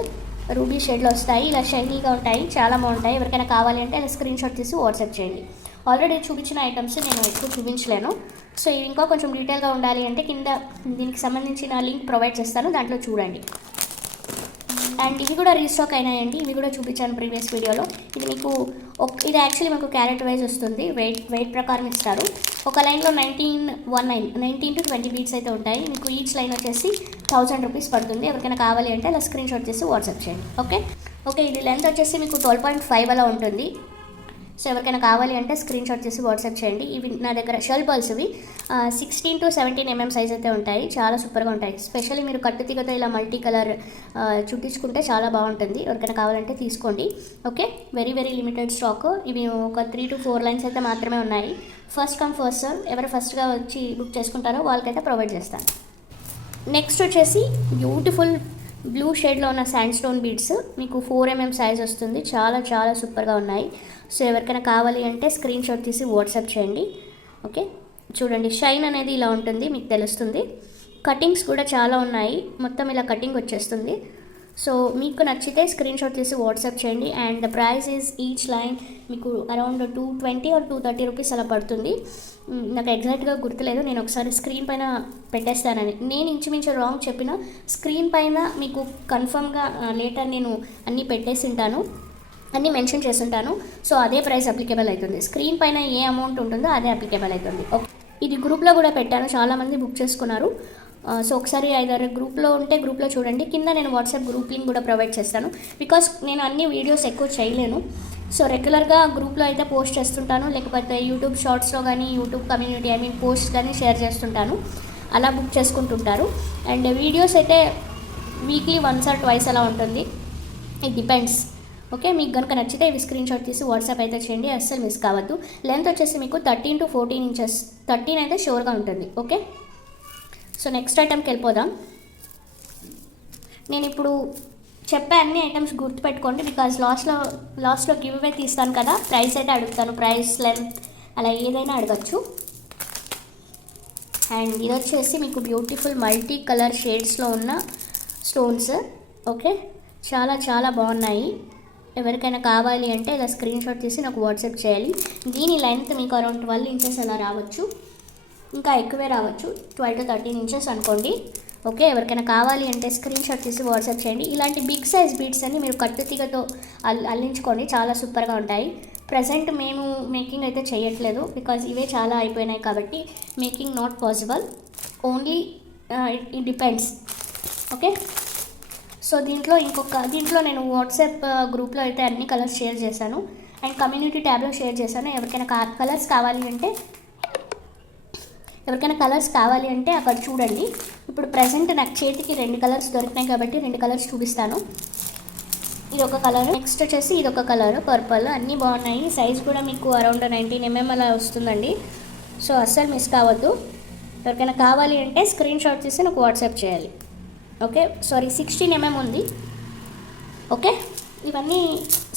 ruby షేడ్లో వస్తాయి. ఇలా షైనీగా ఉంటాయి, చాలా బాగుంటాయి. ఎవరికైనా కావాలి అంటే అలా స్క్రీన్ షాట్ తీసి వాట్సాప్ చేయండి. ఆల్రెడీ చూపించిన ఐటమ్స్ నేను ఎక్కువ చూపించలేను. సో ఇవి ఇంకా కొంచెం డీటెయిల్గా ఉండాలి అంటే కింద దీనికి సంబంధించిన లింక్ ప్రొవైడ్ చేస్తాను, దాంట్లో చూడండి. అండ్ ఇవి కూడా రీస్టాక్ అయినాయండి, ఇవి కూడా చూపించాను ప్రీవియస్ వీడియోలో. ఇది మీకు ఇది యాక్చువల్లీ మీకు క్యారెట్ వైజ్ వస్తుంది, వెయిట్ ప్రకారం ఇస్తారు. ఒక లైన్లో 19 to 20 బీట్స్ అయితే ఉంటాయి. మీకు ఈచ్ లైన్ వచ్చేసి 1000 రూపీస్ పడుతుంది. ఎవరికైనా కావాలి అంటే అలా స్క్రీన్ షాట్ చేసి వాట్సాప్ చేయండి. ఓకే ఇది లెంత్ వచ్చేసి మీకు 12.5 అలా ఉంటుంది. సో ఎవరికైనా కావాలి అంటే స్క్రీన్ షాట్ చేసి వాట్సాప్ చేయండి. ఇవి నా దగ్గర షెల్ బాల్స్, ఇవి 16 to 17 mm సైజ్ అయితే ఉంటాయి. చాలా సూపర్గా ఉంటాయి. స్పెషల్లీ మీరు కట్టుతీగతో ఇలా మల్టీ కలర్ చుట్టించుకుంటే చాలా బాగుంటుంది. ఎవరికైనా కావాలంటే తీసుకోండి. Okay very limited stock. ఇవి ఒక 3 to 4 లైన్స్ అయితే మాత్రమే ఉన్నాయి. ఫస్ట్ కమ్ ఫస్ట్ సర్వ్, ఎవరు ఫస్ట్గా వచ్చి బుక్ చేసుకుంటారో వాళ్ళకైతే ప్రొవైడ్ చేస్తాను. నెక్స్ట్ వచ్చేసి బ్యూటిఫుల్ బ్లూ షేడ్లో ఉన్న శాండ్ స్టోన్ బీడ్స్, మీకు 4 mm సైజ్ వస్తుంది. చాలా సూపర్గా ఉన్నాయి. సో ఎవరికైనా కావాలి అంటే స్క్రీన్ షాట్ తీసి వాట్సాప్ చేయండి. ఓకే చూడండి, షైన్ అనేది ఇలా ఉంటుంది, మీకు తెలుస్తుంది. కటింగ్స్ కూడా చాలా ఉన్నాయి, మొత్తం ఇలా కటింగ్ వచ్చేస్తుంది. సో మీకు నచ్చితే స్క్రీన్ షాట్ తీసి వాట్సాప్ చేయండి. And the price is each line మీకు అరౌండ్ 220 or 230 రూపీస్ అలా పడుతుంది. నాకు ఎగ్జాక్ట్గా గుర్తులేదు, నేను ఒకసారి స్క్రీన్ పైన పెట్టేస్తానని. నేను ఇంచుమించు రాంగ్ చెప్పిన, స్క్రీన్ పైన మీకు కన్ఫర్మ్గా లేటర్ నేను అన్నీ పెట్టేసి ఉంటాను, అన్నీ మెన్షన్ చేసి ఉంటాను. సో అదే ప్రైస్ అప్లికేబుల్ అవుతుంది. స్క్రీన్ పైన ఏ అమౌంట్ ఉంటుందో అదే అప్లికేబుల్ అవుతుంది. ఇది గ్రూప్లో కూడా పెట్టాను, చాలామంది బుక్ చేసుకున్నారు. సో ఒకసారి ఐదారు గ్రూప్లో ఉంటే గ్రూప్లో చూడండి. కింద నేను వాట్సాప్ గ్రూప్ లింక్ కూడా ప్రొవైడ్ చేస్తాను. బికాస్ నేను అన్ని వీడియోస్ ఎక్కువ చేయలేను. సో రెగ్యులర్గా గ్రూప్లో అయితే పోస్ట్ చేస్తుంటాను, లేకపోతే యూట్యూబ్ షార్ట్స్లో కానీ యూట్యూబ్ కమ్యూనిటీ పోస్ట్ కానీ షేర్ చేస్తుంటాను. అలా బుక్ చేసుకుంటుంటారు. అండ్ వీడియోస్ అయితే వీక్లీ 1 or 2 అలా ఉంటుంది, ఇట్ డిపెండ్స్. ఓకే మీకు కనుక నచ్చితే ఇవి స్క్రీన్ షాట్ తీసి వాట్సాప్ అయితే చేయండి, అస్సలు మిస్ కావద్దు. లెంత్ వచ్చేసి మీకు 13 to 14 inches, 13 అయితే షూర్గా ఉంటుంది. ఓకే సో నెక్స్ట్ ఐటమ్కి వెళ్ళిపోదాం. నేను ఇప్పుడు చెప్పే అన్ని ఐటమ్స్ గుర్తుపెట్టుకోండి, బికాజ్ లాస్ట్లో గివ్ అవే తీస్తాను కదా, ప్రైస్ అయితే అడుగుతాను. ప్రైస్, లెంత్ అలా ఏదైనా అడగచ్చు. అండ్ ఇది వచ్చేసి మీకు బ్యూటిఫుల్ మల్టీ కలర్ షేడ్స్లో ఉన్న స్టోన్స్. ఓకే చాలా బాగున్నాయి. ఎవరికైనా కావాలి అంటే ఇలా స్క్రీన్ షాట్ తీసి నాకు వాట్సాప్ చేయాలి. దీని లెంత్ మీకు అరౌండ్ 12 inches అలా రావచ్చు, ఇంకా ఎక్కువే రావచ్చు, 12 to 13 inches అనుకోండి. ఓకే ఎవరికైనా కావాలి అంటే స్క్రీన్ షాట్ తీసి వాట్సాప్ చేయండి. ఇలాంటి బిగ్ సైజ్ బీడ్స్ అన్ని మీరు కట్టుతీగతో అల్లించుకోండి, చాలా సూపర్గా ఉంటాయి. ప్రజెంట్ మేము మేకింగ్ అయితే చేయట్లేదు, బికాజ్ ఇవే చాలా అయిపోయినాయి కాబట్టి making not possible, only it depends. Okay so దీంట్లో నేను వాట్సాప్ గ్రూప్లో అయితే అన్ని కలర్స్ షేర్ చేశాను, అండ్ కమ్యూనిటీ ట్యాబ్లో షేర్ చేశాను. ఎవరికైనా కలర్స్ కావాలి అంటే అక్కడ చూడండి. ఇప్పుడు ప్రజెంట్ నాకు చేతికి 2 కలర్స్ దొరికినాయి కాబట్టి 2 కలర్స్ చూపిస్తాను. ఇది ఒక కలర్, నెక్స్ట్ వచ్చేసి ఇది ఒక కలర్ పర్పుల్. అన్నీ బాగున్నాయి. సైజ్ కూడా మీకు అరౌండ్ 19 mm అలా వస్తుందండి. సో అస్సలు మిస్ కావద్దు. ఎవరికైనా కావాలి అంటే స్క్రీన్ షాట్ తీసి నాకు వాట్సాప్ చేయాలి. ఓకే 16 mm ఉంది. ఓకే ఇవన్నీ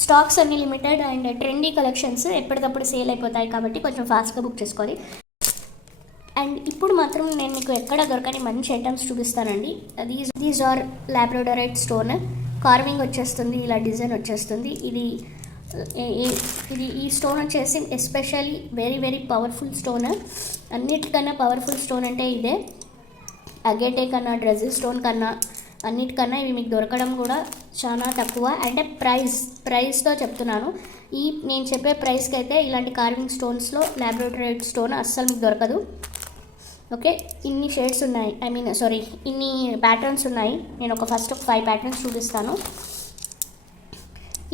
స్టాక్స్ అన్నీ లిమిటెడ్ అండ్ ట్రెండీ కలెక్షన్స్, ఎప్పటికప్పుడు సేల్ అయిపోతాయి కాబట్టి కొంచెం ఫాస్ట్గా బుక్ చేసుకోవాలి. అండ్ ఇప్పుడు మాత్రం నేను మీకు ఎక్కడ దొరకని మంచి ఐటమ్స్ చూపిస్తానండి. These are labradorite stone, carving వచ్చేస్తుంది, ఇలా డిజైన్ వచ్చేస్తుంది. ఈ స్టోన్ వచ్చేసి ఎస్పెషల్లీ వెరీ పవర్ఫుల్ స్టోన్. అన్నిటికన్నా పవర్ఫుల్ స్టోన్ అంటే ఇదే. అగేటే కన్నా, డ్రెజిల్ స్టోన్ కన్నా, అన్నిటికన్నా ఇవి మీకు దొరకడం కూడా చాలా తక్కువ. అంటే ప్రైస్తో చెప్తున్నాను. నేను చెప్పే ప్రైస్కి అయితే ఇలాంటి కార్వింగ్ స్టోన్స్లో లాబ్రడోరైట్ స్టోన్ అస్సలు మీకు దొరకదు. ఓకే ఇన్ని షేడ్స్ ఉన్నాయి, ఇన్ని ప్యాటర్న్స్ ఉన్నాయి. నేను ఫస్ట్ ఒక 5 ప్యాటర్న్స్ చూపిస్తాను.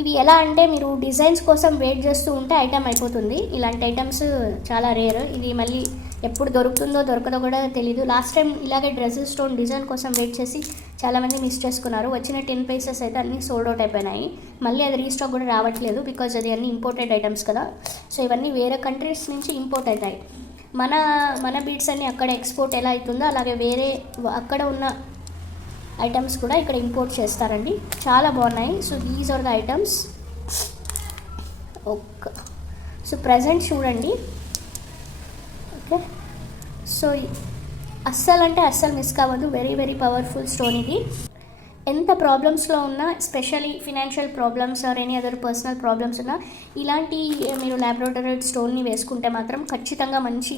ఇవి ఎలా అంటే మీరు డిజైన్స్ కోసం వెయిట్ చేస్తూ ఉంటే ఐటమ్ అయిపోతుంది. ఇలాంటి ఐటమ్స్ చాలా రేర్. ఇది మళ్ళీ ఎప్పుడు దొరుకుతుందో దొరకదో కూడా తెలీదు. లాస్ట్ టైం ఇలాగే డ్రెస్సెస్ స్టోన్ డిజైన్ కోసం వెయిట్ చేసి చాలామంది మిస్ చేసుకున్నారు. వచ్చిన 10 pieces అయితే అన్నీ సోల్డ్ అవుట్ అయిపోయినాయి. మళ్ళీ అది రీస్టాక్ కూడా రావట్లేదు, బికాజ్ అది అన్నీ ఇంపోర్టెడ్ ఐటమ్స్ కదా. సో ఇవన్నీ వేరే కంట్రీస్ నుంచి ఇంపోర్ట్ అవుతాయి. మన బీడ్స్ అన్నీ అక్కడ ఎక్స్పోర్ట్ ఎలా అవుతుందో అలాగే వేరే అక్కడ ఉన్న ఐటమ్స్ కూడా ఇక్కడ ఇంపోర్ట్ చేస్తారండి. చాలా బాగున్నాయి. So these are the items. Okay so present చూడండి. ఓకే సో అస్సలు మిస్ కావద్దు. వెరీ పవర్ఫుల్ స్టోన్ ఇది. ఎంత ప్రాబ్లమ్స్లో ఉన్నా, specially financial problems or any other personal problems ఉన్నా, ఇలాంటి మీరు లాబ్రడోరైట్ స్టోన్ని వేసుకుంటే మాత్రం ఖచ్చితంగా మంచి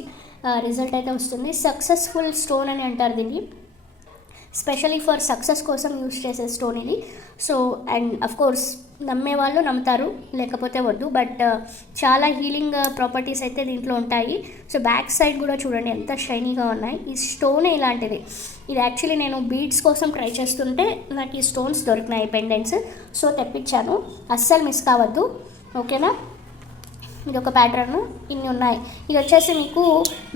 రిజల్ట్ అయితే వస్తుంది. సక్సెస్ఫుల్ స్టోన్ అని అంటారు దీన్ని. స్పెషలీ ఫర్ సక్సెస్ కోసం యూస్ చేసే స్టోన్ ఇది. సో అండ్ అఫ్ కోర్స్ నమ్మే వాళ్ళు నమ్ముతారు, లేకపోతే వద్దు. బట్ చాలా హీలింగ్ ప్రాపర్టీస్ అయితే దీంట్లో ఉంటాయి. సో బ్యాక్ సైడ్ కూడా చూడండి ఎంత షైనీగా ఉన్నాయి. ఈ స్టోన్ ఇలాంటిది. ఇది యాక్చువల్లీ నేను బీడ్స్ కోసం ట్రై చేస్తుంటే నాకు ఈ స్టోన్స్ దొరికినాయి, పెండెంట్స్. సో తెప్పించాను, అస్సలు మిస్ కావద్దు. ఓకేనా? ఇది ఒక ప్యాటర్న్, ఇన్ని ఉన్నాయి. ఇది వచ్చేసి మీకు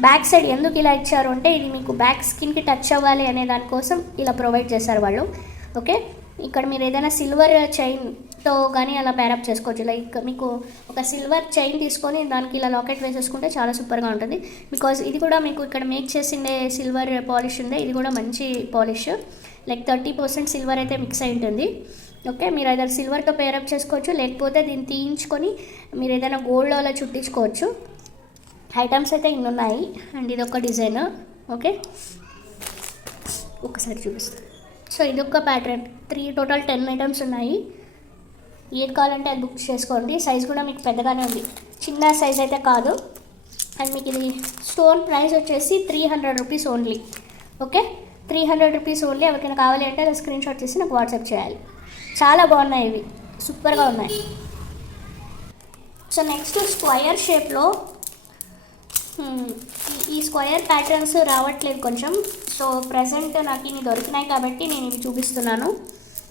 బ్యాక్ సైడ్ ఎందుకు ఇలా ఇచ్చారు అంటే ఇది మీకు బ్యాక్ స్కిన్కి టచ్ అవ్వాలి అనే దానికోసం ఇలా ప్రొవైడ్ చేశారు వాళ్ళు. ఓకే, ఇక్కడ మీరు ఏదైనా సిల్వర్ చైన్తో కానీ అలా ప్యారప్ చేసుకోవచ్చు. లైక్ మీకు ఒక సిల్వర్ చైన్ తీసుకొని దానికి ఇలా లాకెట్ వేసేసుకుంటే చాలా సూపర్గా ఉంటుంది. బికాజ్ ఇది కూడా మీకు ఇక్కడ మేక్ చేసిండే సిల్వర్ పాలిష్ ఉంది. ఇది కూడా మంచి పాలిష్, లైక్ 30% సిల్వర్ అయితే మిక్స్ అయి ఉంటుంది. ఓకే, మీరు ఏదైనా సిల్వర్తో పేరప్ చేసుకోవచ్చు, లేకపోతే దీన్ని తీయించుకొని మీరు ఏదైనా గోల్డ్ అలా చుట్టించుకోవచ్చు. ఐటమ్స్ అయితే ఇన్ని ఉన్నాయి. అండ్ ఇది ఒక డిజైన్. ఓకే, ఒకసారి చూపిస్తాను. సో ఇది ఒక ప్యాటర్న్, టోటల్ 10 ఐటమ్స్ ఉన్నాయి. ఏది కావాలంటే అది బుక్ చేసుకోండి. సైజ్ కూడా మీకు పెద్దగానే ఉంది, చిన్న సైజ్ అయితే కాదు. అండ్ మీకు ఇది స్టోన్ ప్రైస్ వచ్చేసి 300 rupees only. Okay, 300 rupees only. ఎవరికైనా కావాలి అంటే అది స్క్రీన్ షాట్ తీసి నాకు వాట్సాప్ చేయాలి. చాలా బాగున్నాయి, ఇవి సూపర్గా ఉన్నాయి. సో నెక్స్ట్ స్క్వయర్ షేప్లో ఈ స్క్వయర్ ప్యాటర్న్స్ రావట్లేదు కొంచెం. సో ప్రజెంట్ నాకు ఇన్ని దొరికినాయి కాబట్టి నేను ఇవి చూపిస్తున్నాను.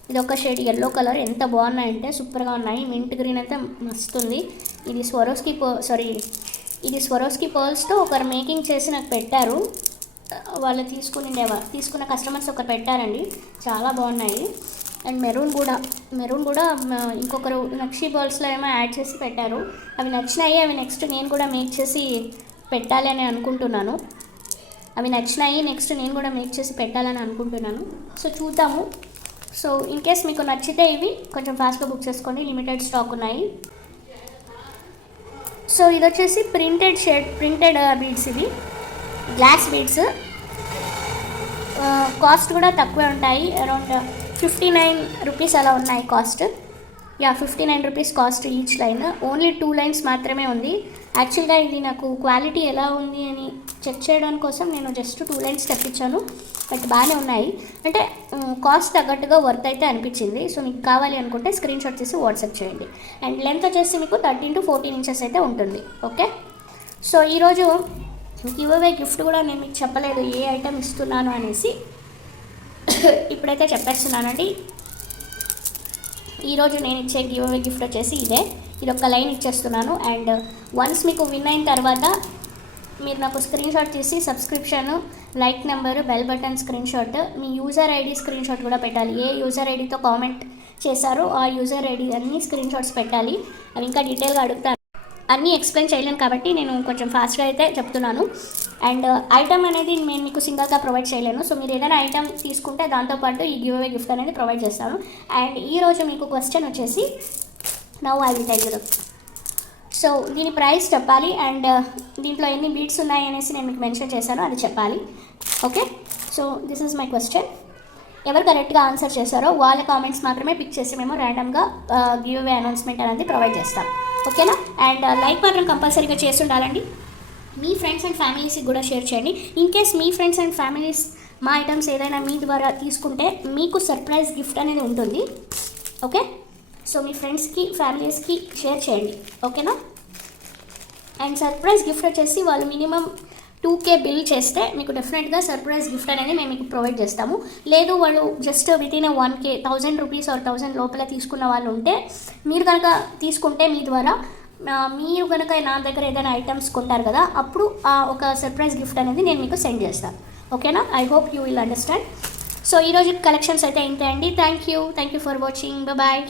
ఇది ఒక షేడ్ ఎల్లో కలర్, ఎంత బాగున్నాయంటే సూపర్గా ఉన్నాయి. మింట్ గ్రీన్ అయితే మస్తుంది. ఇది స్వరోస్కి పర్ల్స్తో ఒకరు మేకింగ్ చేసి నాకు పెట్టారు. వాళ్ళు తీసుకున్న కస్టమర్స్ ఒకరు పెట్టారండి, చాలా బాగున్నాయి. అండ్ మెరూన్ కూడా ఇంకొకరు నక్షి బాల్స్లో ఏమో యాడ్ చేసి పెట్టారు. అవి నచ్చినాయి. అవి నెక్స్ట్ నేను కూడా మేక్ చేసి పెట్టాలి అని అనుకుంటున్నాను. సో చూద్దాము. సో ఇన్ కేస్ మీకు నచ్చితే ఇవి కొంచెం ఫాస్ట్గా బుక్ చేసుకోండి, లిమిటెడ్ స్టాక్ ఉన్నాయి. సో ఇది వచ్చేసి ప్రింటెడ్ బీడ్స్, ఇవి గ్లాస్ బీడ్స్. కాస్ట్ కూడా తక్కువే ఉంటాయి, అరౌండ్ 59 రూపీస్ అలా ఉన్నాయి cost. 59 rupees cost each line. Only 2 lines మాత్రమే ఉంది. యాక్చువల్గా ఇది నాకు క్వాలిటీ ఎలా ఉంది అని చెక్ చేయడానికి కోసం నేను జస్ట్ 2 లైన్స్ తెప్పించాను. బట్ బాగానే ఉన్నాయి, అంటే కాస్ట్ తగ్గట్టుగా వర్త్ అయితే అనిపించింది. సో మీకు కావాలి అనుకుంటే స్క్రీన్ షాట్ తీసి వాట్సాప్ చేయండి. అండ్ లెంత్ వచ్చేసి మీకు 13 to 14 ఇంచెస్ అయితే ఉంటుంది. ఓకే, సో ఈరోజు గివ్ అవే గిఫ్ట్ కూడా నేను మీకు చెప్పలేదు ఏ ఐటెం ఇస్తున్నాను అనేసి. ఇప్పుడైతే చెప్పేస్తున్నానండి. ఈరోజు నేను ఇచ్చే గివ్ అవే గిఫ్ట్ వచ్చేసి ఇది ఒక లైన్ ఇచ్చేస్తున్నాను. అండ్ వన్స్ మీకు విన్ అయిన తర్వాత మీరు నాకు స్క్రీన్ షాట్ తీసి subscription, like number, bell button screen shot, మీ యూజర్ ఐడి స్క్రీన్ షాట్ కూడా పెట్టాలి. ఏ యూజర్ ఐడితో కామెంట్ చేశారో ఆ యూజర్ ఐడి అన్నీ స్క్రీన్ షాట్స్ పెట్టాలి. అవి ఇంకా డీటెయిల్గా అడుగుతాను, అన్నీ ఎక్స్ప్లెయిన్ చేయలేను కాబట్టి నేను కొంచెం ఫాస్ట్గా అయితే చెప్తున్నాను. అండ్ ఐటమ్ అనేది నేను మీకు సింగల్గా ప్రొవైడ్ చేయలేను. సో మీరు ఏదైనా ఐటమ్ తీసుకుంటే దాంతోపాటు ఈ గివ్ అవే గిఫ్ట్ అనేది ప్రొవైడ్ చేస్తాను. అండ్ ఈరోజు మీకు క్వశ్చన్ వచ్చేసి, now I will tell you. So దీని ప్రైస్ చెప్పాలి అండ్ దీంట్లో ఎన్ని బీట్స్ ఉన్నాయి అనేసి నేను మీకు మెన్షన్ చేశాను, అది చెప్పాలి. Okay, so this is my question. ఎవరు కరెక్ట్గా ఆన్సర్ చేశారో వాళ్ళ కామెంట్స్ మాత్రమే పిక్ చేసి మేము ర్యాండమ్గా గివ్ అవే అనౌన్స్మెంట్ అనేది ప్రొవైడ్ చేస్తాం. ఓకేనా? అండ్ లైక్ మాత్రం కంపల్సరీగా చేసి ఉండాలండి. మీ ఫ్రెండ్స్ అండ్ ఫ్యామిలీస్కి కూడా షేర్ చేయండి. In case me friends and families మా ఐటమ్స్ ఏదైనా మీ ద్వారా తీసుకుంటే మీకు సర్ప్రైజ్ గిఫ్ట్ అనేది ఉంటుంది. ఓకే, సో మీ ఫ్రెండ్స్కి ఫ్యామిలీస్కి షేర్ చేయండి. ఓకేనా? అండ్ సర్ప్రైజ్ గిఫ్ట్ వచ్చేసి వాళ్ళు మినిమం 2K బిల్ చేస్తే మీకు డెఫినెట్గా సర్ప్రైజ్ గిఫ్ట్ అనేది మేము మీకు ప్రొవైడ్ చేస్తాము. లేదు వాళ్ళు just within 1K 1000 rupees or 1000 లోపల తీసుకున్న వాళ్ళు ఉంటే, మీరు కనుక తీసుకుంటే మీ ద్వారా మీరు కనుక నా దగ్గర ఏదైనా ఐటమ్స్ కొంటారు కదా, అప్పుడు ఒక సర్ప్రైజ్ గిఫ్ట్ అనేది నేను మీకు సెండ్ చేస్తాను. ఓకేనా? I hope you will understand. So ఈరోజు కలెక్షన్స్ అయితే ఇంతే అండి. Thank you for watching. Bye.